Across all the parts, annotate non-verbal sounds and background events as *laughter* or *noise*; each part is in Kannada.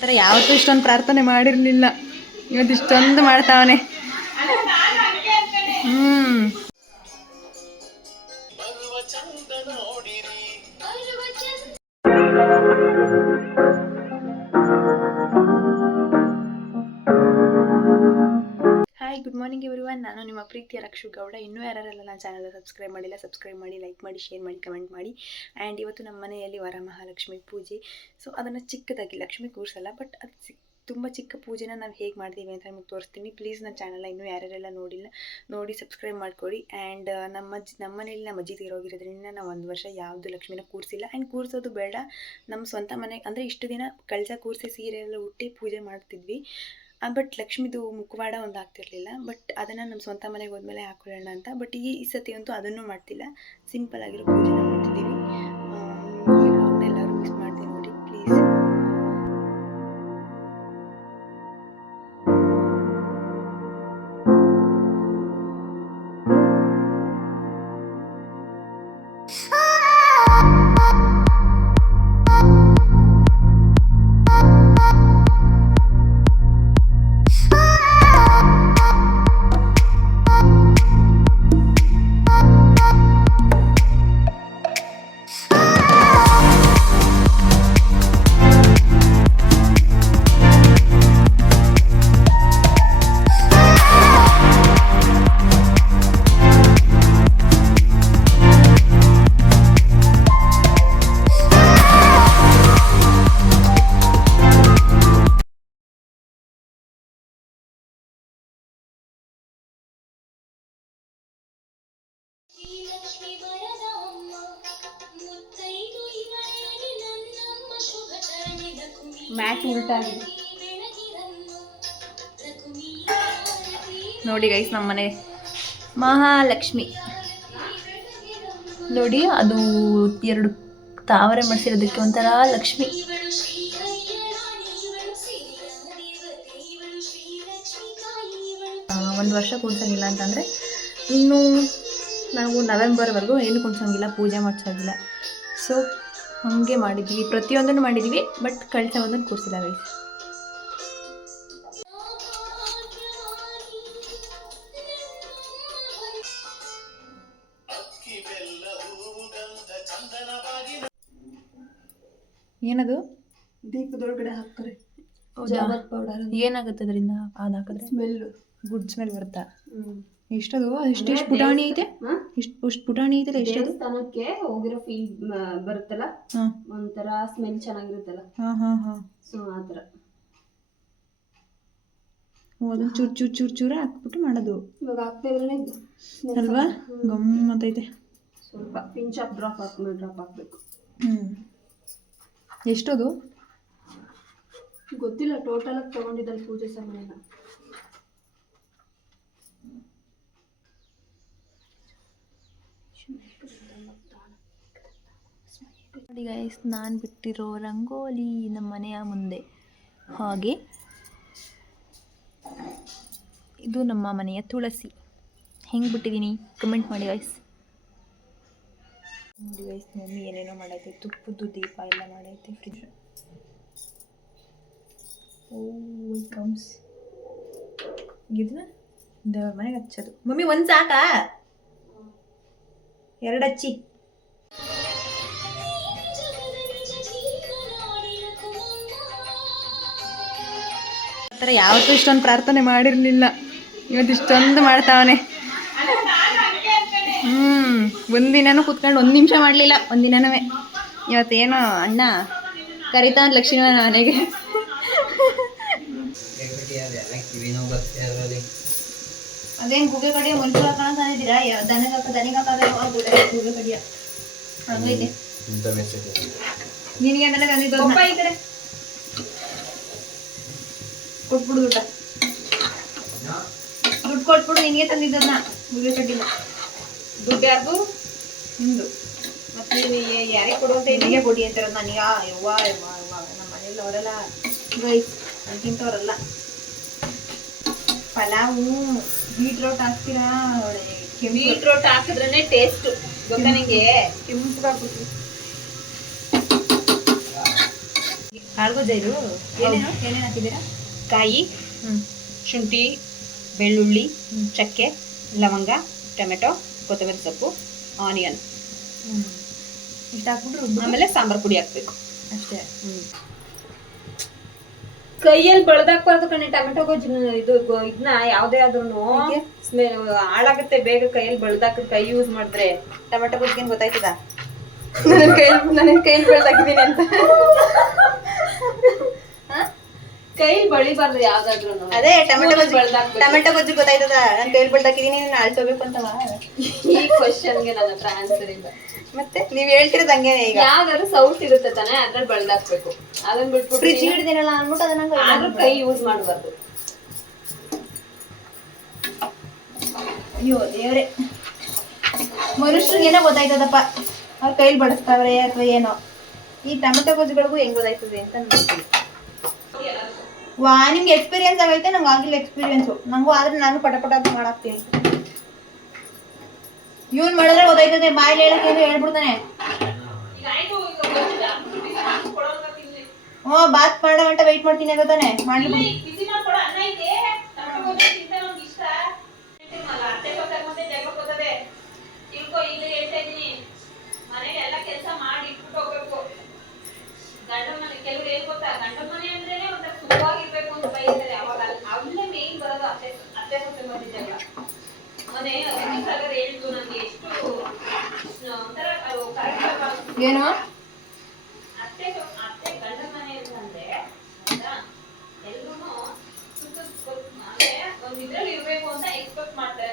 ಥರ ಯಾವತ್ತೂ ಇಷ್ಟೊಂದು ಪ್ರಾರ್ಥನೆ ಮಾಡಿರಲಿಲ್ಲ. ಇವತ್ತು ಇಷ್ಟೊಂದು ಮಾಡ್ತಾವನೆ. ಹ್ಮ್. ಮಾರ್ನಿಂಗ್ ಎವ್ರಿವನ್ ನಾನು ನಿಮ್ಮ ಪ್ರೀತಿಯ ರಕ್ಷು ಗೌಡ. ಇನ್ನೂ ಯಾರೆಲ್ಲ ನನ್ನ ಚಾನಲ್ ಸಬ್ಸ್ಕ್ರೈಬ್ ಮಾಡಿಲ್ಲ ಸಬ್ಸ್ಕ್ರೈಬ್ ಮಾಡಿ ಲೈಕ್ ಮಾಡಿ ಶೇರ್ ಮಾಡಿ ಕಮೆಂಟ್ ಮಾಡಿ. ಆ್ಯಂಡ್ ಇವತ್ತು ನಮ್ಮ ಮನೆಯಲ್ಲಿ ವರಮಹಾಲಕ್ಷ್ಮಿ ಪೂಜೆ. ಸೊ ಅದನ್ನು ಚಿಕ್ಕದಾಗಿ, ಲಕ್ಷ್ಮಿ ಕೂರಿಸಲ್ಲ ಬಟ್ ಅದು ಸಿಕ್ ತುಂಬ ಚಿಕ್ಕ ಪೂಜೆನ ನಾವು ಹೇಗೆ ಮಾಡ್ತೀವಿ ಅಂತ ನಿಮಗೆ ತೋರಿಸ್ತೀನಿ. ಪ್ಲೀಸ್ ನನ್ನ ಚಾನಲ್ನ ಇನ್ನೂ ಯಾರ್ಯಾರೆಲ್ಲ ನೋಡಿಲ್ಲ, ನೋಡಿ ಸಬ್ಸ್ಕ್ರೈಬ್ ಮಾಡ್ಕೊಳ್ಳಿ ಆ್ಯಂಡ್ ನಮ್ಮ ನಮ್ಮ ಮನೇಲಿ ನಮ್ಮ ಅಜ್ಜಿ ತೀರೋಗಿರೋದ್ರಿಂದ ನಾವು ಒಂದು ವರ್ಷ ಯಾವುದು ಲಕ್ಷ್ಮಿನ ಕೂರಿಸಿಲ್ಲ. ಆ್ಯಂಡ್ ಕೂರಿಸೋದು ಬೇಡ. ನಮ್ಮ ಸ್ವಂತ ಮನೆ, ಅಂದರೆ ಇಷ್ಟು ದಿನ ಕಳಸ ಕೂರಿಸಿ ಸೀರೆ ಎಲ್ಲ ಹುಟ್ಟಿ ಪೂಜೆ ಮಾಡ್ತಿದ್ವಿ. ಬಟ್ ಲಕ್ಷ್ಮಿದು ಮುಖವಾಡ ಒಂದು ಆಗ್ತಿರ್ಲಿಲ್ಲ ಬಟ್ ಅದನ್ನು ನಮ್ಮ ಸ್ವಂತ ಮನೆಗೆ ಹೋದ್ಮೇಲೆ ಹಾಕೊಳ್ಳೋಣ ಅಂತ ಬಟ್ ಈ ಸತಿ ಅಂತೂ ಅದನ್ನು ಮಾಡ್ತಿಲ್ಲ. ಸಿಂಪಲ್ ಆಗಿರೋ ಪೂಜೆನ ಮಾಡ್ತಿದ್ದೀವಿ. ನೋಡಿ ಗೈಸ್ ನಮ್ಮ ಮನೆ ಮಹಾಲಕ್ಷ್ಮಿ. ನೋಡಿ, ಅದು ಎರಡು ತಾವರೆ ಮಾಡಿಸಿರೋದಕ್ಕೆ ಒಂಥರ ಲಕ್ಷ್ಮಿ. ಒಂದು ವರ್ಷ ಕುಣ್ಸಂಗಿಲ್ಲ ಅಂತಂದರೆ ಇನ್ನೂ ನಾವು ನವೆಂಬರ್ವರೆಗೂ ಏನು ಕುಣ್ಸೋಂಗಿಲ್ಲ ಪೂಜೆ ಮಾಡಿಸೋಂಗಿಲ್ಲ. ಸೊ ಹಾಗೆ ಮಾಡಿದ್ವಿ ಪ್ರತಿಯೊಂದನ್ನು ಮಾಡಿದ್ವಿ ಬಟ್ ಕಳಸ ಒಂದನ್ನು ಕೂರಿಸಿಲ್ಲ ಗೈಸ್ ಏನದು? ದೀಪದೊಳಗಡೆ ಹಾಕ್ತಾರೆ. ಜಾವತ್ ಪೌಡರ್ ಏನಾಗುತ್ತೆ ಅದರಿಂದ ಅದು ಹಾಕಿದ್ರೆ? ಸ್ಮೆಲ್ ಗುಡ್ ಸ್ಮೆಲ್ ಬರುತ್ತಾ? ಎಷ್ಟದು? ಎಷ್ಟೆಷ್ಟು ಪುಟಾಣಿ ಐತೆ? ಎಷ್ಟು ಎಷ್ಟು ಪುಟಾಣಿ ಐತೆ ಎಷ್ಟು ದೇವಸ್ಥಾನಕ್ಕೆ ಹೋಗಿರೋ ಫೀಲ್ ಬರುತ್ತಲ್ಲ? ಒಂಥರ ಸ್ಮೆಲ್ ಚೆನ್ನಾಗಿರುತ್ತಲ್ಲ? ಹಾಂ ಹಾಂ ಹಾಂ. ಸೊ ಆ ಥರ. ಅದನ್ನು ಚೂರು ಚೂರು ಚೂರು ಚೂರ ಹಾಕ್ಬಿಟ್ಟು ಮಾಡೋದು. ಇವಾಗ ಹಾಕ್ತಾ ಇದ್ರೆ ಅಲ್ವಾ? ಗಮ್ಮತ್ತೈತೆ ಸ್ವಲ್ಪ ಪಿಂಚ್ ಆಫ್ ಡ್ರಾಪ್ ಹಾಕ್ಬೇಕು ಡ್ರಾಪ್ ಹಾಕ್ಬೇಕು. ಹ್ಞೂ ಎಷ್ಟದು? ಗೊತ್ತಿಲ್ಲ ಟೋಟಲ್ ಆಗಿ ತಗೊಂಡಿದ್ದಲ್ಲ ಪೂಜೆ ಸಾಮಾನೆಲ್ಲ ನೋಡಿ ಗೈಸ್ ನಾನು ಬಿಟ್ಟಿರೋ ರಂಗೋಲಿ ನಮ್ಮ ಮನೆಯ ಮುಂದೆ. ಹಾಗೆ ಇದು ನಮ್ಮ ಮನೆಯ ತುಳಸಿ. ಹೆಂಗೆ ಬಿಟ್ಟಿದ್ದೀನಿ ಕಮೆಂಟ್ ಮಾಡಿ ಗೈಸ್ ನೋಡಿ ಗೈಸ್ ಮಮ್ಮಿ ಏನೇನೋ ಮಾಡೈತೆ, ತುಪ್ಪದ್ದು ದೀಪ ಎಲ್ಲ ಮಾಡೈತೆ ಫ್ರಿಜ್ ಓ ಕಮ್ಸ್ ಇದನ್ನ ಮನೆಗೆ ಹಚ್ಚೋದು. ಮಮ್ಮಿ, ಒಂದು ಸಾಕಾ? ಎರಡು ಹಚ್ಚಿ. ಆ ಥರ ಯಾವತ್ತೂ ಇಷ್ಟೊಂದು ಪ್ರಾರ್ಥನೆ ಮಾಡಿರಲಿಲ್ಲ. ಇವತ್ತು ಇಷ್ಟೊಂದು ಮಾಡ್ತಾವನೆ. ಹ್ಞೂ ಒಂದಿನನೂ ಕುತ್ಕೊಂಡು ಒಂದ್ ನಿಮಿಷ ಮಾಡಲಿಲ್ಲ ಒಂದಿನನೂ ಇವತ್ತೇನು ಅಣ್ಣ ಕರಿತಾನ ಲಕ್ಷ್ಮೀ ಮನೆಗೆ? ಅದೇನು ಗುಗೆ ಕಡೆ ಮನುಷ್ಯ ಹಾಕೋಣ ತಂದಿದ್ದೀರಾ ದನಗ ದನಿಗೆ ಹಾಕೋದೇನೋ ಗುಗೆ ಕಡಿಯ ಹಂಗೈತೆ. ನಿನಗೆ ಅದೆಲ್ಲ ತಂದಿದ್ದು ಈ ಕಡೆ. ಕೊಟ್ಬಿಡು ದುಡ್ಡ. ದುಡ್ಡು ಕೊಟ್ಬಿಡು ನಿನಗೆ ತಂದಿದ್ದನ್ನ ಗುಗೆ ಕಡ್ಡಿನ. ದುಡ್ಡು ಯಾರ್ದು? ನಿಂದು ಮತ್ತೆ ಯಾರಿಗೆ ಕೊಡೋ ಅಂತ ನಿನಗೆ ಕೊಡಿ. ಅಂತಾರ ನನಗ ಯವ್ವ ಯವ್ವ ಯವ್ವ ನಮ್ಮ ಮನೇಲಿ ಅವರೆಲ್ಲ ಗೈ ಅಂತಿಂತವ್ರಲ್ಲ. ಪಲಾವು ಬೀಟ್ರೋಟ್ ಹಾಕ್ತೀರಾ? ಬೀಟ್ರೋಟ್ ಹಾಕಿದ್ರೇನೆ ಟೇಸ್ಟ್ ಗೊತ್ತಾ ನಿಂಗೆ? ಕೆಂಪು ಕಾಳ್ಗೊಜ್ಜ ಇದು? ಏನೇನು? ಏನೇನು ಹಾಕಿದ್ದೀರಾ? ಕಾಯಿ ಶುಂಠಿ ಬೆಳ್ಳುಳ್ಳಿ ಚಕ್ಕೆ ಲವಂಗ ಟೊಮೆಟೊ. ಕೊತ್ತಂಬರಿ ಸೊಪ್ಪು ಆನಿಯನ್ ಇಷ್ಟು ಹಾಕ್ಬಿಟ್ರೆ ಆಮೇಲೆ ಸಾಂಬಾರ್ ಪುಡಿ ಹಾಕ್ಬೇಕು. ಅಷ್ಟೇ. ಕೈಯಲ್ಲಿ ಬಳದಾಕ್ಬಾರ್ದು ಕಣೆ ಟೊಮೆಟೊ ಗೊಜ್ಜು ಇದು ಇದನ್ನ ಯಾವ್ದೇ ಆದ್ರೂ? ಹಾಳಾಗುತ್ತೆ ಬೇಗ ಕೈಯಲ್ಲಿ ಬಳದಾಕ ಕೈ ಯೂಸ್ ಮಾಡಿದ್ರೆ. ಟೊಮೆಟೊ ಗೊಜ್ಜಿಗೆ ಗೊತ್ತಾಯ್ತದ? ನನ್ನ ಕೈ ನನ್ನ ಕೈಯಲ್ಲಿ ಬೆಳ್ದಾಕಿದ್ದೀನಿ ಅಂತ. *laughs* ಕೈ ಬಳಿಬಾರ್ದು ಯಾವ್ದಾದ್ರು ಅದೇ ಟೊಮೆಟೊ ಗೊಜ್ಜು. ಟೊಮೆಟೊ ಗೊಜ್ಜು ಗೊತ್ತಾಯ್ತದ? ನಾನು ಕೈಲಿ ಬಳ್ದಾಕಿದೀನಿ ನೀನು ಆಳ್ಸೋಬೇಕು ಅಂತವ ಈ ಕ್ವಶನ್ಗೆ ನನ್ನ ಹತ್ರ ಆನ್ಸರ್ ಇಲ್ಲ. ಮತ್ತೆ ನೀವ್ ಹೇಳ್ತಿರೋದು ಹಂಗೆ ಈಗ. ಯಾವ್ದಾದ್ರು ಸೌಟ್ ಇರುತ್ತೆ ತಾನೆ ಅದ್ರಲ್ಲಿ ಬಳ್ದಾಕ್ಬೇಕು. ಅದನ್ನ ಬಿಟ್ಬಿಟ್ಟು ಫ್ರಿಜ್ ನೀನು- ಅನ್ಬಿಟ್ಟು ಅದನ್ನ ಆದ್ರೂ ಕೈ ಯೂಸ್ ಮಾಡಬಾರ್ದು. ಅಯ್ಯೋ ದೇವ್ರೆ. ಮನುಷ್ಯರಿಗೆ ಏನೋ ಗೊತ್ತಾಯ್ತದಪ್ಪ. ಅವ್ರ ಕೈಲಿ ಬಡಿಸ್ತಾವ್ರೆ ಅಥವಾ ಏನೋ. ಈ ಟೊಮೆಟೊ ಗೊಜ್ಜುಗಳಿಗೂ ಹೆಂಗ್ ಗೊತ್ತಾಯ್ತದೆ ಅಂತ ನೋಡ್ತೀನಿ. ವಾ, ನಿಮ್ಗೆ ಎಕ್ಸ್ಪೀರಿಯನ್ಸ್ ಆಗೈತೆ, ನಂಗೆ ಆಗಿಲ್ಲ ಎಕ್ಸ್ಪೀರಿಯನ್ಸು ನಂಗೂ ಆದ್ರೆ ನಾನು ಪಟ ಪಟ ಅಂತ ಮಾಡಾಕ್ತೀನಿ. ಇವನ್ ಮಾಡಿದ್ರೆ ಓದೈತದೆ ಬಾಯಲ್ಲಿ ಹೇಳಕ್ಕೆ ಏನು ಹೇಳ್ಬಿಡ್ತಾನೆ. ಹ್ಞೂ ಬಾತ್ ಮಾಡೋ ಗಂಟೆ ವೆಯ್ಟ್ ಮಾಡ್ತೀನಿ ಗೊತ್ತಾನೆ. ಮಾಡ್ಲಿ ಬಿಡಿ. ಮನೆ ಸಾಗರ್ ಹೇಳಿದ್ದು ನನಗೆ ಎಷ್ಟು ಒಂಥರ ಅದು correct ಆಗಿ ಕಾಣಿಸ್ತು. ಏನು ಅತ್ತೆ ಅತ್ತೆ ಗಂಡನ ಮನೆಯಲ್ಲಿ ಅಂದ್ರೆ ಆಯ್ತಾ ಎಲ್ರೂನು ಸುತ್ತ ಅಂದ್ರೆ ಒಂದ್ ಇದ್ರಲ್ಲಿ ಇರ್ಬೇಕು ಅಂತ ಎಕ್ಸ್ಪೆಕ್ಟ್ ಮಾಡ್ತಾರೆ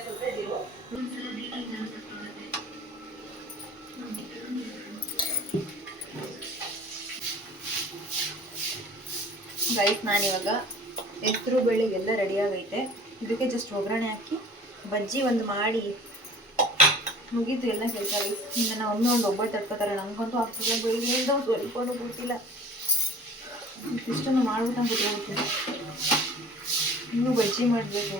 ಸೊಸೈಟಿರು ಗೈಸ್ ನಾನಿವಾಗ ಹೆಸರು ಬೆಳಿಗ್ಗೆಲ್ಲ ರೆಡಿ ಆಗೈತೆ. ಇದಕ್ಕೆ ಜಸ್ಟ್ ಒಗ್ಗರಣೆ ಹಾಕಿ, ಬಜ್ಜಿ ಒಂದು ಮಾಡಿ ಮುಗಿದು ಎಲ್ಲ ಕೆಲಸ ಇನ್ನು ನಾವು ಒಮ್ಮೆ ಒಂದು ಒಬ್ಬಟ್ಟು ತಡ್ಕೋತಾರೆ. ನನಗಂತೂ ಆಗ್ತಿಲ್ಲ. ಬೆಳಿಗ್ಗೆಯಿಂದ ಸ್ವಲ್ಪನೂ ಗೊತ್ತಿಲ್ಲ. ಇಷ್ಟನ್ನು ಮಾಡ್ಬಿಟ್ಟು ಅಂತ ಇನ್ನೂ ಬಜ್ಜಿ ಮಾಡಬೇಕು.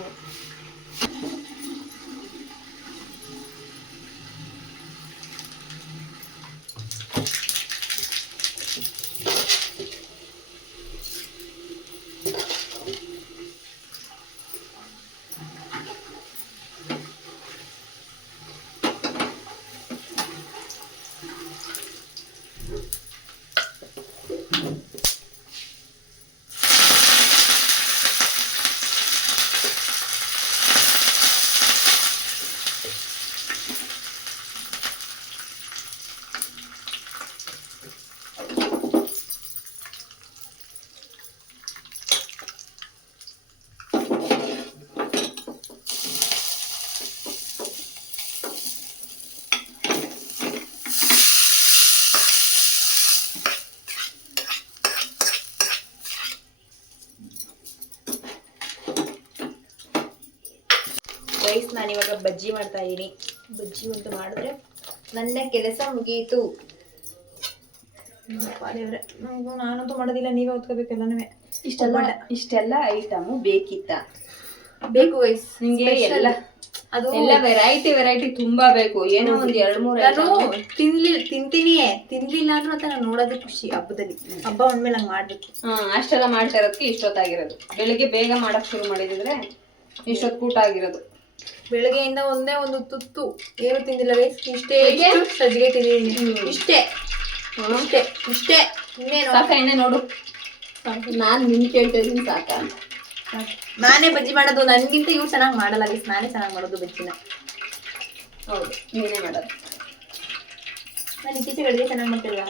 ಬಜ್ಜಿ ಮಾಡ್ತಾ ಇದ್ದೀನಿ ಬಜ್ಜಿ ಒಂದು ಮಾಡಿದ್ರೆ ನನ್ನ ಕೆಲಸ ಮುಗಿಯಿತು ನಂಗೂ ನಾನಂತೂ ಮಾಡೋದಿಲ್ಲ ನೀವೇ ಓದ್ಕೋಬೇಕು ಎಲ್ಲನೂ ಇಷ್ಟೆಲ್ಲ ಇಷ್ಟೆಲ್ಲ ಐಟಮು ಬೇಕಿತ್ತ? ಬೇಕು. ವೈಸ್ ನಿಂಗೆ ಎಲ್ಲ ಅದು ಎಲ್ಲ ವೆರೈಟಿ ವೆರೈಟಿ ತುಂಬಾ ಬೇಕು. ಏನೋ ಒಂದ್ ಎರಡ್ ಮೂರ್. ತಿನ್ಲಿ ತಿಂತೀನಿ ತಿನ್ಲಿಲ್ಲ ಅಂದ್ರೆ ಅಂತ ನಾನು ನೋಡೋದೇ ಖುಷಿ ಹಬ್ಬದಲ್ಲಿ. ಹಬ್ಬ ಒಂದ್ಮೇಲೆ ಹಂಗೆ ಮಾಡ್ಬೇಕು. ಹಾ ಅಷ್ಟೆಲ್ಲ ಮಾಡ್ತಾ ಇರೋದಕ್ಕೆ ಇಷ್ಟೊತ್ತಾಗಿರೋದು. ಬೆಳಿಗ್ಗೆ ಬೇಗ ಮಾಡಕ್ ಶುರು ಮಾಡಿದ್ರೆ ಇಷ್ಟೊತ್ತು ಕೂಟ ಆಗಿರೋದು ಬೆಳಗ್ಗೆಯಿಂದ ಒಂದೇ ಒಂದು ತುತ್ತು ಏನು ತಿಂದಿಲ್ಲ ವೈಸ್ ಇಷ್ಟೇ? ಸಜ್ಜಿಗೆ ತಿಂದಿದ್ದೀನಿ. ಇಷ್ಟೇ. ಇಷ್ಟೇ. ಇಷ್ಟೇ. ಇನ್ನೇನು? ಸಾಕ ಎಣ್ಣೆ ನೋಡು ನಾನು ನಿನ್ ಕೇಳ್ತಾ ಸಾಕ. ನಾನೇ ಬಜ್ಜಿ ಮಾಡೋದು. ನನಗಿಂತ ಇವ್ರು ಚೆನ್ನಾಗಿ ಮಾಡಲ್ಲ ಗೈಸ್ ನಾನೇ ಚೆನ್ನಾಗಿ ಮಾಡೋದು ಬಜ್ಜಿನ. ಹೌದು ನೀನೇ ಮಾಡೋದು. ನಾನು ಇತ್ತೀಚೆಗೆ ಅಡುಗೆ ಚೆನ್ನಾಗಿ ಮಾಡ್ತಿಲ್ಲ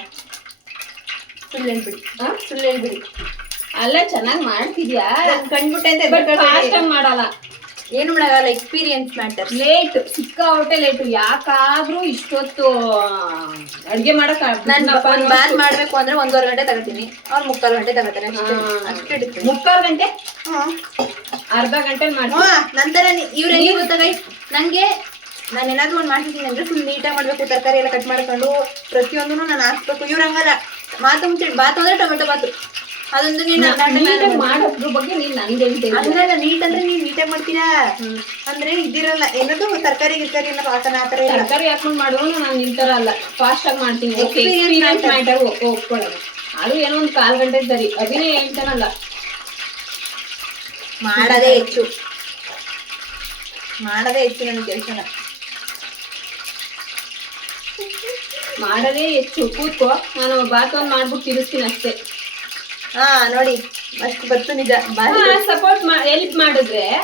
ಸುಳ್ಳು ಹೇಳ್ಬಿಡಿ. ಹಾ? ಸುಳ್ಳು ಹೇಳ್ಬಿಡಿ. ಅಲ್ಲ ಚೆನ್ನಾಗಿ ಮಾಡ್ತಿದ್ಯಾ? ನಾನು ಕಂಡ್ಬಿಟ್ಟೆ ಅಂತ ಮಾಡಲ್ಲ. ಏನು ಮಾಡಲ್ಲ ಎಕ್ಸ್ಪೀರಿಯನ್ಸ್ ಮ್ಯಾಟರ್ ಲೇಟ್ ಸಿಕ್ಕಾಪಟ್ಟೆ ಲೇಟ್ ಯಾಕಾದ್ರೂ ಇಷ್ಟೊತ್ತು ಅಡ್ಗೆ ಮಾಡಕ್ ನಾನು ಒಂದು ಬಾತ್ ಮಾಡಬೇಕು ಅಂದ್ರೆ ಒಂದೂವರೆ ಗಂಟೆ ತಗೋತೀನಿ. ಅವ್ರು ಮುಕ್ಕಾಲು ಗಂಟೆ ತಗೋತಾರೆ ಅಷ್ಟೇ. ಹಾ. ಅಷ್ಟೇ ಡಿಫ್ರೆನ್ಸ್ ಮುಕ್ಕಾಲ್ ಗಂಟೆ? ಹ್ಮ್ ಅರ್ಧ ಗಂಟೆ ಮಾಡ್ತೀನಿ. ನಂತರ ಇವ್ರು ಹೆಂಗೆ ಗೊತ್ತಾ ಗೈಸ್ ನಂಗೆ ನಾನು ಏನಾದ್ರು ಒಂದು ಮಾಡ್ತಿದ್ದೀನಿ ಅಂದ್ರೆ ಫುಲ್ ನೀಟಾಗಿ ಮಾಡಬೇಕು ತರಕಾರಿ ಎಲ್ಲ ಕಟ್ ಮಾಡ್ಕೊಂಡು ಪ್ರತಿಯೊಂದನ್ನು ನಾನು ಹಾಕ್ಬೇಕು. ಇವ್ರು ಹಂಗಲ್ಲ. ಮಾತು ಮುಂಚೆ ಬಾತು ಅಂದ್ರೆ ಟೊಮೆಟೊ ಬಾತು ಅದೊಂದು ನೀನು ನೀಟಾಗಿ ಮಾಡೋದ್ರ ಬಗ್ಗೆ ನೀನ್ ನಂಗೆ ಹೇಳ್ತೀನಿ ನೀಟ್ ಅಂದ್ರೆ ನೀನ್ ನೀಟಾಗಿ ಮಾಡ್ತೀರಾ? ಅಂದ್ರೆ ಇದಿರಲ್ಲ ಏನದು ತರಕಾರಿ ಗಿರ್ಕಾರಿ ಎಲ್ಲ ಹಾಕೋಣ ಆ ಥರ ತರಕಾರಿ ಹಾಕೊಂಡ್ ಮಾಡುವ ನಾನು ನಿಂತರ ಅಲ್ಲ. ಫಾಸ್ಟ್ ಆಗಿ ಮಾಡ್ತೀನಿ. Okay experience. ಮ್ಯಾಟರ್ ಅದು ಏನೋ ಒಂದು ಕಾಲ್ ಗಂಟೆ ಸರಿ. ಅಭಿನಯ ಹೇಳ್ತಾನಲ್ಲ. ಮಾಡದೇ ಹೆಚ್ಚು. ಮಾಡದೇ ಹೆಚ್ಚು ನನ್ನ ಕೆಲಸನ. ಮಾಡದೇ ಹೆಚ್ಚು. ಕೂತ್ಕೋ. ನಾನು ಬಾತ್ ಒಂದ್ ಮಾಡ್ಬಿಟ್ಟು ತಿರುಸ್ತೀನಿ ಅಷ್ಟೇ. ಹಾ ನೋಡಿ. ಅಷ್ಟು ಬತ್ತು ನಿಜ ಸಪೋರ್ಟ್ ಹೆಲ್ಪ್ ಮಾಡಿದ್ರೆ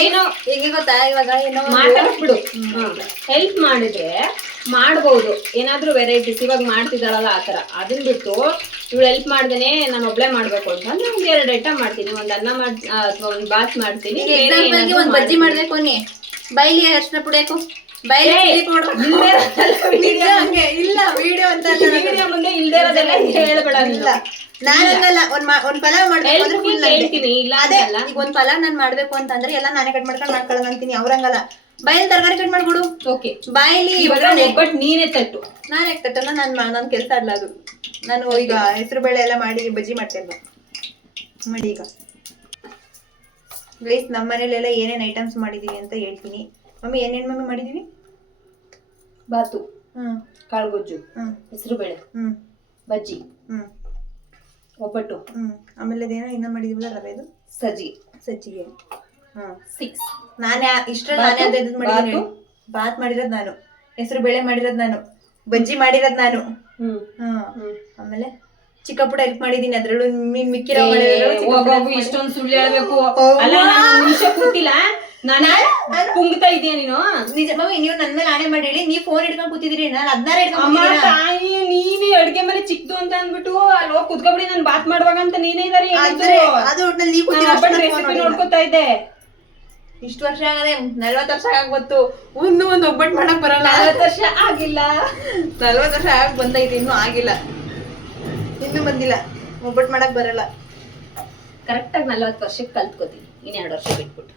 ಏನೋ ಹೆಂಗೆ ಗೊತ್ತಾ? ಇವಾಗ ಏನೋ ಮಾತಾಡ್ಬಿಡು. ಹೆಲ್ಪ್ ಮಾಡಿದ್ರೆ ಮಾಡ್ಬೋದು. ಏನಾದ್ರೂ ವೆರೈಟೀಸ್ ಇವಾಗ ಮಾಡ್ತಿದ್ದಾಳಲ್ಲ ಆ ತರ ಅದನ್ನ ಬಿಟ್ಟು ಇವಳು ಹೆಲ್ಪ್ ಮಾಡ್ದೇನೆ ನಾನು ಒಬ್ಳೆ ಮಾಡ್ಬೇಕು ಅಂತ ಒಂದ್ ಎರಡು ಐಟಮ್ ಮಾಡ್ತೀನಿ. ಒಂದ್ ಅನ್ನ ಮಾಡ್ ಅಥವಾ ಒಂದ್ ಬಾತ್ ಮಾಡ್ತೀನಿ. ಈಗ ಒಂದ್ ಬಜ್ಜಿ. ಮಾಡ್ಬೇಕು ಅನ್ನಿ. ಬೈಲಿ ಅರ್ಶನ ಪುಡಿ ಹಾಕು ಬೈಲಿ *laughs* ಇಲ್ಲ ವಿಡಿಯೋ ಅಂತ ಮುಂದೆ ಇಲ್ದೇ ಇರೋದೆಲ್ಲ ಹೇಳ್ಬೇಡ ಇಲ್ಲ ನೀನು. ನಾನು ಹಂಗಲ್ಲ ಒಂದ್ ಒಂದ್ ಪಲಾವ್ ಮಾಡ್ಬೇಕು ಅಂದ್ರೆ full ಗೆ ಹೇಳ್ತೀನಿ, ಇಲ್ಲ ಅದೇ. ಈಗ ಒಂದ್ ಪಲಾವ್ ನಾನ್ ಮಾಡ್ಬೇಕು ಅಂತಂದ್ರೆ ಎಲ್ಲ ನಾನೇ ಕಟ್ ಮಾಡ್ಕೊಂಡು ಮಾಡ್ಕೊಳ್ಳೋಣ ಅಂತೀನಿ ಅವ್ರಂಗಲ್ಲ. ಬಾಯಲ್ಲಿ ತರಕಾರಿ ಕಟ್ ಮಾಡ್ಬಿಡು ಓಕೆ. ಬಾಯಿಲಿ ಇವಾಗ ಒಬ್ಬಟ್ಟು ನೀನೇ ತಟ್ಟು. ನಾನು ಯಾಕೆ ತಟ್ಟಲ್ಲ ನಾನು ನನ್ನ ಕೆಲಸ ಅಲ್ಲ ಅದು. ನಾನು ಈಗ ಹೆಸರು ಬೇಳೆ ಎಲ್ಲ ಮಾಡಿ ಬಜ್ಜಿ ಮಾಡ್ತೇನೆ ಮಾಡಿ ಈಗ. ಪ್ಲೀಸ್ ನಮ್ಮ ಮನೇಲೆಲ್ಲ ಏನೇನು ಐಟಮ್ಸ್ ಮಾಡಿದೀವಿ ಅಂತ ಹೇಳ್ತೀನಿ. ಮಮ್ಮಿ ಏನೇನು ಮಮ್ಮಿ ಮಾಡಿದೀವಿ? ಬಾತು ಹ್ಮ್. ಕಾಳುಗೊಜ್ಜು ಹ್ಮ್. ಹೆಸರುಬೇಳೆ ಹ್ಮ್. ಬಜ್ಜಿ ಹ್ಮ್. ಒಬ್ಬಟ್ಟು. ಹ್ಮ್. ಆಮೇಲೆ ಅದೇನೋ ಇನ್ನೂ ರವೆ ಇದು ಸಜ್ಜಿ. ಸಜ್ಜಿಗೆ. ಹ್ಮ್ ಸಿಕ್ಸ್ ನಾನೇ ಇಷ್ಟರಲ್ಲಿ ನಾನೇ ಬಾತು? ಅದೇ ಮಾಡಿದ್ದೀನಿ ಬಾತ್? ಮಾಡಿರೋದು ನಾನು. ಹೆಸರು ಬೇಳೆ ಮಾಡಿರೋದು ನಾನು. ಬಜ್ಜಿ ಮಾಡಿರೋದು ನಾನು. ಹ್ಮ್. ಆಮೇಲೆ ಚಿಕ್ಕ ಪುಟ್ಟ ಹೆಲ್ಪ್ ಮಾಡಿದೀನಿ ಅದ್ರಲ್ಲೂ ಮೀನ್ ಮಿಕ್ಕಿರೋ ಇಷ್ಟೊಂದು ಸುಳ್ಳು ಹೇಳ್ಬೇಕು. ಅಲ್ಲ ಕೂತಿಲ್ಲ. ನಾನೇ ಪುಂಗ್ತಾ ಇದೀಯ ನೀನು? ನಿಜ ಮಮ್ಮಿ ನೀವು ನನ್ನ ಮೇಲೆ ಆಣೆ ಮಾಡಿ ಹೇಳಿ. ನೀವು ಫೋನ್ ಹಿಡ್ಕೊಂಡು ಕೂತಿದ್ರಿ ನಾನು ಹದಿನಾರು ಹಿಡ್ಕೊಂಡು ಅಮ್ಮ ಕೂತಿದ್ದೀನ. ತಾಯಿ ನೀನೇ ಅಡ್ಗೆ ಮನೆ ಚಿಕ್ಕದು ಅಂತ ಅಂದ್ಬಿಟ್ಟು ಅಲ್ಲಿ ಹೋಗಿ ಕುತ್ಕೊಬಿಡಿ ನಾನು ಬಾತ್ ಮಾಡುವಾಗ ಅಂತ ನೀನೇ ಇದಾರೆ ಆದ್ರೆ ಅದು ಒಟ್ನಲ್ಲಿ ನೀವು ಕೂತಿರೋ ಅಷ್ಟೊಂದು phone ರೆಸಿಪಿ ನೋಡಿಲ್ಲ. ನೋಡ್ಕೊತಾ ಇದ್ದೆ. ಇಷ್ಟು ವರ್ಷ ಆಗದೆ ನಲ್ವತ್ತು ವರ್ಷ ಆಗ ಬಂತು. ಒಂದು ಒಂದು ಒಬ್ಬಟ್ಟು ಮಾಡಕ್ ಬರಲ್ಲ. ನಲವತ್ತು ವರ್ಷ ಆಗಿಲ್ಲ. ನಲ್ವತ್ತು ವರ್ಷ ಆಗ ಬಂದೈತಿ ಇನ್ನೂ ಆಗಿಲ್ಲ. ಇನ್ನೂ ಬಂದಿಲ್ಲ. ಒಬ್ಬಟ್ಟು ಮಾಡಕ್ ಬರಲ್ಲ. ಕರೆಕ್ಟಾಗಿ ನಲವತ್ತು ವರ್ಷಕ್ಕೆ ಕಲ್ತ್ಕೋತೀನಿ. ಇನ್ನೆರಡು ವರ್ಷ ಬಿಟ್ಬಿಟ್ಟು.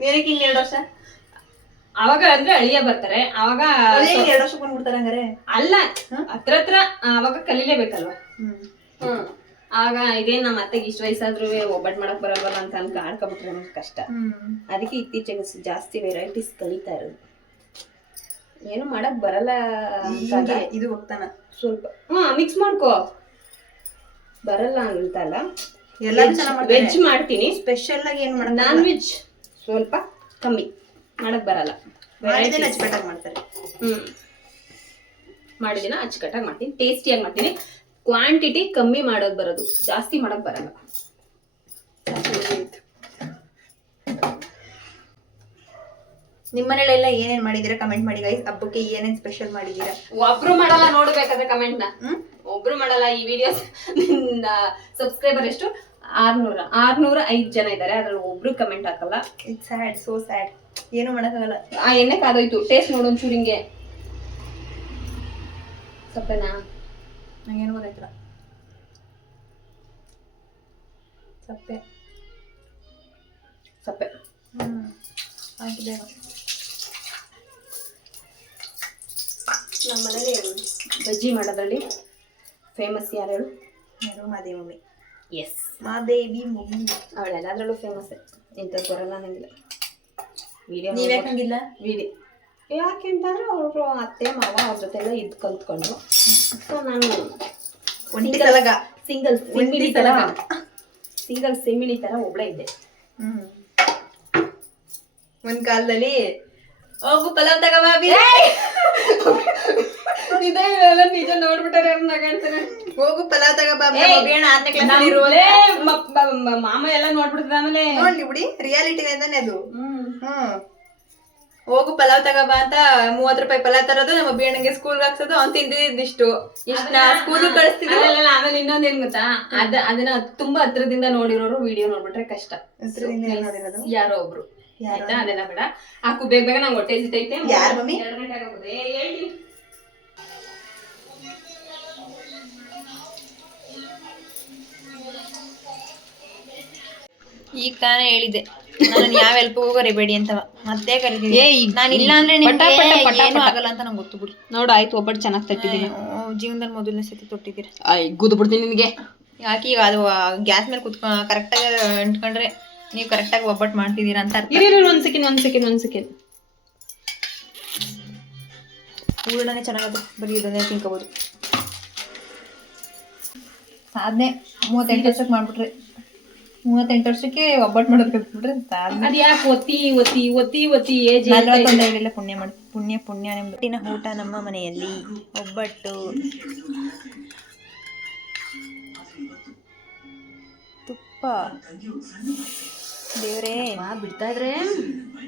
ಏನಕ್ಕೆ ಇನ್ನು ಎರಡು ವರ್ಷ? ಅವಾಗ ಅಂದ್ರೆ ಅಳಿಯ ಬರ್ತಾರೆ. ಅವಾಗ ಎರಡು ವರ್ಷ ಬಂದ್ಬಿಡ್ತಾರೆ ಹಂಗಾರೆ? ಅಲ್ಲ ಹತ್ರ ಹತ್ರ ಅವಾಗ ಕಲೀಲೇಬೇಕಲ್ವಾ? ಹ್ಮ್. ಆಗ ಇದೇನ್ ನಮ್ಮ ಅತ್ತೆಗೆ ಇಷ್ಟ ವಯಸ್ಸಾದ್ರೂ ಒಬ್ಬಟ್ ಮಾಡಕ್ ಬರಲ್ವಲ್ಲ ಅಂತ ಅನ್ಕ ಆಡ್ಕೊಬಿಟ್ರೆ ನಮ್ಗೆ ಕಷ್ಟ. ಅದಕ್ಕೆ ಇತ್ತೀಚೆಗೆ ಜಾಸ್ತಿ ವೆರೈಟೀಸ್ ಕಲಿತಾ ಇರೋದು. ಏನು ಮಾಡಕ್ ಬರಲ್ಲ ಅಂತ ಇದು ಹೋಗ್ತಾನ ಸ್ವಲ್ಪ. ಹ್ಮ್ ಮಿಕ್ಸ್ ಮಾಡ್ಕೋ. ಬರಲ್ಲ ಅಂತಲ್ಲ ಎಲ್ಲ ವೆಜ್ ಮಾಡ್ತೀನಿ. ಸ್ಪೆಷಲ್ ಆಗಿ ಏನ್ ಮಾಡ್ತೀನಿ? ನಾನ್ ವೆಜ್ ಸ್ವಲ್ಪ ಕಮ್ಮಿ. ಮಾಡಕ್ ಬರಲ್ಲ. ಅಚ್ಚುಕಟ್ಟಾಗಿ ಮಾಡ್ತಾರೆ. ಹ್ಮ್. ಮಾಡಿದಿನ ಅಚ್ಚುಕಟ್ಟಾಗಿ ಮಾಡ್ತೀನಿ. ಟೇಸ್ಟಿಯಾಗಿ ಮಾಡ್ತೀನಿ. ಕ್ವಾಂಟಿಟಿ ಕಮ್ಮಿ ಮಾಡೋದು ಬರೋದು. ಜಾಸ್ತಿ ಮಾಡಕ್ ಬರಲ್ಲ. ನಿಮ್ಮ ಮನೇಲೆಲ್ಲ ಏನೇನ್ ಮಾಡಿದೀರಾ? ಕಮೆಂಟ್ ಮಾಡಿ ಗೈಸ್ ಹಬ್ಬಕ್ಕೆ ಏನೇನ್ ಸ್ಪೆಷಲ್ ಮಾಡಿದೀರಾ? ಒಬ್ರು ಮಾಡಲ್ಲ ನೋಡ್ಬೇಕಾದ್ರೆ ಕಮೆಂಟ್ನ. ಹ್ಮ್? ಒಬ್ರು ಮಾಡಲ್ಲ ಈ ವಿಡಿಯೋಸ್ ಸಬ್ಸ್ಕ್ರೈಬರ್ ಎಷ್ಟು? ಆರ್ನೂರ ಆರ್ನೂರ ಐದ್ ಜನ ಇದ್ದಾರೆ ಅದ್ರಲ್ಲಿ ಒಬ್ರು ಕಮೆಂಟ್ ಹಾಕಲ್ಲ. ಇಟ್ಸ್ ಸ್ಯಾಡ್ ಸೋ ಸ್ಯಾಡ್ ಏನು ಮಾಡೋಕ್ಕಾಗಲ್ಲ. ಆ ಎಣ್ಣೆ ಕಾದೋಯ್ತು. ಟೇಸ್ಟ್ ನೋಡು ಒಂಚೂರು ಹಿಂಗೆ. ಸಪ್ಪೆನಾ? ನಂಗೇನು ಗೊತ್ತಾಯ್ತಲ್ಲ. ಸಪ್ಪೆ. ಸಪ್ಪೆ. ಹ್ಮ್ ಆಗಿದೆ ನಮ್ಮ ಮನೇಲಿ ಬಜ್ಜಿ ಮಾಡೋದ್ರಲ್ಲಿ ಫೇಮಸ್ ಯಾರು ಹೇಳು? ಯಾರು? Madevi mummy. Yes Madevi mummy ಅವಳೆಲ್ಲದ್ರಲ್ಲೂ famous ಇಂಥದ್ದು ಬರಲ್ಲ ನಂಗಿಲ್ಲ ವಿಡಿಯೋ ನೀವ್ ಯಾಕಂಗಿಲ್ಲ ವಿಡಿಯೋ ಯಾಕೆ ಅಂತಂದ್ರೆ ಅವರು ಅತ್ತೆ ಮಾವ ಅವ್ರ ಜೊತೆ ಎಲ್ಲ ಇದ್ದು ಕಲ್ತ್ಕೊಂಡ್ರು ಸೊ ನಾನು ಒಂಟಿ ಸಿಂಗಲ್ ಸಿಮಿಳಿ ತರ. ಸಿಂಗಲ್ ಸಿಮಿಳಿ ತರ ಒಬ್ಳೆ ಇದ್ದೆ ಹ್ಮ್ ಒಂದ್ ಕಾಲದಲ್ಲಿ ಹೋಗು ಪಲಾವ್ ತಗೋ ಇದೇ ನಿಜ ನೋಡ್ಬಿಟ್ಟಾರೆ ನಗಾಡ್ತಾರೆ ಹೋಗು ಪಲಾವ್ ತಗೋ ಏಯ್, ಅಣ್ಣ ಆರನೇ ಕ್ಲಾಸ್ ನಮ್ಮಲ್ಲೇ ಮ- ಮ- ಮ- ಮಾಮ ಎಲ್ಲ ನೋಡ್ಬಿಡ್ತದ ಆಮೇಲೆ. ನೋಡ್ಲಿ ಬಿಡಿ ರಿಯಾಲಿಟಿ ತಾನೆ ಅದು. ಹ್ಮ್. ಹ್ಮ್. ಹೋಗು ಪಲಾವ್ ತಗೋಬಾ ಅಂತ ಮೂವತ್ ರೂಪಾಯಿ ಪಲಾವ್ ತರೋದು ನಮ್ಮ ಬೇಣಂಗೆ ಸ್ಕೂಲ್ ಹಾಕ್ಸೋದು ಅವ್ನ್ ತಿಂದಿದ್ದಿಷ್ಟು. ಇಷ್ಟ ಸ್ಕೂಲ್ ಕಳಿಸ್ತಿದ್ರು. ಅಲ್ಲಲ್ಲ, ಆಮೇಲೆ ಇನ್ನೊಂದ್ ಏನ್ ಗೊತ್ತಾ? ಅದ ಅದನ್ನ ತುಂಬಾ ಹತ್ರದಿಂದ ನೋಡಿರೋರು ವಿಡಿಯೋ ನೋಡ್ಬಿಟ್ರೆ ಕಷ್ಟ. ಯಾರೋ ಒಬ್ರು. ಆಯ್ತಾ? ಅದೆಲ್ಲ ಬೇಡ. ಹಾಕು ಬೇಗ ಬೇಗ ನಂಗೆ ಹೊಟ್ಟೆ ಹಸಿತೈತೆ ಯಾರ್ ಮಮ್ಮಿ? ಎರಡು ಗಂಟೆ ಆಗೋಗಿದೆ ಹೇಳಿ. ಈಗ ತಾನೇ ಹೇಳಿದೆ ನಾನು ಯಾವ ಹೆಲ್ಪ್ ಹೋಗೋರಿಬೇಡಿ ಅಂತ ಮತ್ತೆ ಕರಿತೀನಿ. ಏ, ಈಗ- ನಾನು ಇಲ್ಲ ಅಂದ್ರೆ ಪಟ ಪಟ ಪಟ ಏನು ಆಗಲ್ಲ ಅಂತ ನಂಗೆ ಗೊತ್ತು ಬಿಡಿ. ನೋಡು ಆಯ್ತು ಒಬ್ಬಟ್ಟು ಚೆನ್ನಾಗಿ ತಟ್ಟಿದ್ದೀನಿ. ಜೀವನದಲ್ಲಿ ಮೊದಲನೇ ಸತಿ ತೊಟ್ಟಿದ್ದೀರ? ಆಯ್ ಗುದ್ದು ಬಿಡ್ತೀನಿ ನಿನಗೆ. ಯಾಕೆ ಈಗ ಅದು ಗ್ಯಾಸ್ ಮೇಲೆ ಕುತ್ಕೊ ಕರೆಕ್ಟಾಗಿ ಅಂಟ್ಕೊಂಡ್ರೆ ನೀವು ಕರೆಕ್ಟಾಗಿ ಒಬ್ಬಟ್ಟು ಮಾಡ್ತಿದ್ದೀರಾ ಅಂತ ಅರ್ಥ. ಇರಿ ಒಂದು ಸೆಕೆಂಡ್ ಒಂದು ಸೆಕೆಂಡ್ ಒಂದು ಸೆಕೆಂಡ್ ಹೂರಣನೇ ಚೆನ್ನಾಗದು ಬರೀ ಇದನ್ನೇ ತಿನ್ಕೋಬೋದು. ಸಾಧನೆ. ಮೂವತ್ತೆಂಟು ವರ್ಷಕ್ಕೆ ಮಾಡ್ಬಿಟ್ರಿ. ಮೂವತ್ತೆಂಟು ವರ್ಷಕ್ಕೆ ಒಬ್ಬಟ್ಟು ಮಾಡೋದು ಕಲ್ತ್ಬಿಟ್ರೆ ಸಾಧನೆ. ಅದು ಯಾಕೆ ಒತ್ತಿ ಒತ್ತಿ ಒತ್ತಿ ಒತ್ತಿ ಏಜ್ ಹೇಳಿಲ್ಲ ಪುಣ್ಯ ಮಾಡಿ ಪುಣ್ಯ ಪುಣ್ಯ ನಿಮ್ದಿನ ಊಟ ನಮ್ಮ ಮನೆಯಲ್ಲಿ. ಒಬ್ಬಟ್ಟು. ತುಪ್ಪ. ದೇವರೇ. ಬಿಡ್ತಾ ಇದ್ರೆ?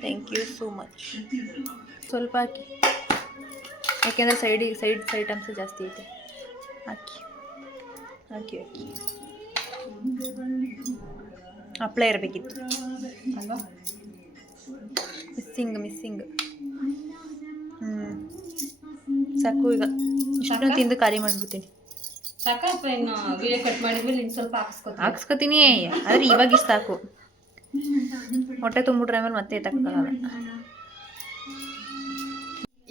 ಥ್ಯಾಂಕ್ ಯು ಸೋ ಮಚ್ ಸ್ವಲ್ಪ ಹಾಕಿ. ಯಾಕೆಂದರೆ ಸೈಡಿಗೆ ಸೈಡ್ ಐಟಮ್ಸ್ ಜಾಸ್ತಿ ಐತೆ. ಹಾಕಿ. ಹಾಕಿ ಹಾಕಿ. ಹಪ್ಪಳ ಇರಬೇಕಿತ್ತು. ಅಲ್ವಾ? ಮಿಸ್ಸಿಂಗ್ ಮಿಸ್ಸಿಂಗ್ ಹ್ಞೂ ಸಾಕು ಈಗ. ಇಷ್ಟು ತಿಂದು ಖಾಲಿ ಮಾಡಿಬಿಡ್ತೀನಿ. ಸಾಕಪ್ಪ ಇನ್ನು ವಿಡಿಯೋ ಕಟ್ ಮಾಡಿದ್ಮೇಲೆ ಇನ್ನು ಸ್ವಲ್ಪ ಹಾಕ್ಸ್ಕೊತೀನಿ? ಹಾಕ್ಸ್ಕೊತೀನಿ. ಆದರೆ ಇವಾಗ ಇಷ್ಟು ಸಾಕು. ಹೊಟ್ಟೆ ತುಂಬಿಟ್ರೆ ಆಮೇಲೆ ಮತ್ತೆ ಎತ್ತಕ್ಕಾಗಲ್ಲ.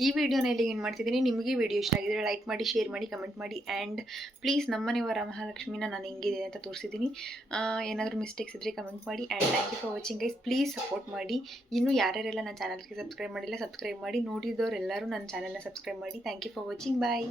ಈ ವಿಡಿಯೋನ ಇಲ್ಲಿಗೆ ಏನು ಮಾಡ್ತಿದ್ದೀನಿ. ನಿಮಗೆ ವಿಡಿಯೋ ಇಷ್ಟ ಆಗಿದ್ರೆ ಲೈಕ್ ಮಾಡಿ ಶೇರ್ ಮಾಡಿ ಕಮೆಂಟ್ ಮಾಡಿ ಆ್ಯಂಡ್ ಪ್ಲೀಸ್ ನಮ್ಮನೆ ವರ ಮಹಾಲಕ್ಷ್ಮಿನ ನಾನು ಹೆಂಗಿದೆ ಅಂತ ತೋರಿಸಿದ್ದೀನಿ. ಏನಾದರೂ ಮಿಸ್ಟೇಕ್ಸ್ ಇದ್ದರೆ ಕಮೆಂಟ್ ಮಾಡಿ and thank you for watching ice please support ಮಾಡಿ. ಇನ್ನೂ ಯಾರ್ಯಾರೆಲ್ಲ ನನ್ನ ಚಾನಲ್ಗೆ ಸಬ್ಸ್ಕ್ರೈಬ್ ಮಾಡಿಲ್ಲ ಸಬ್ಸ್ಕ್ರೈಬ್ ಮಾಡಿ. ನೋಡಿದವರೆಲ್ಲರೂ ನನ್ನ ಚಾನಲ್ನ ಸಬ್ಸ್ಕ್ರೈಬ್ ಮಾಡಿ. Thank you for watching bye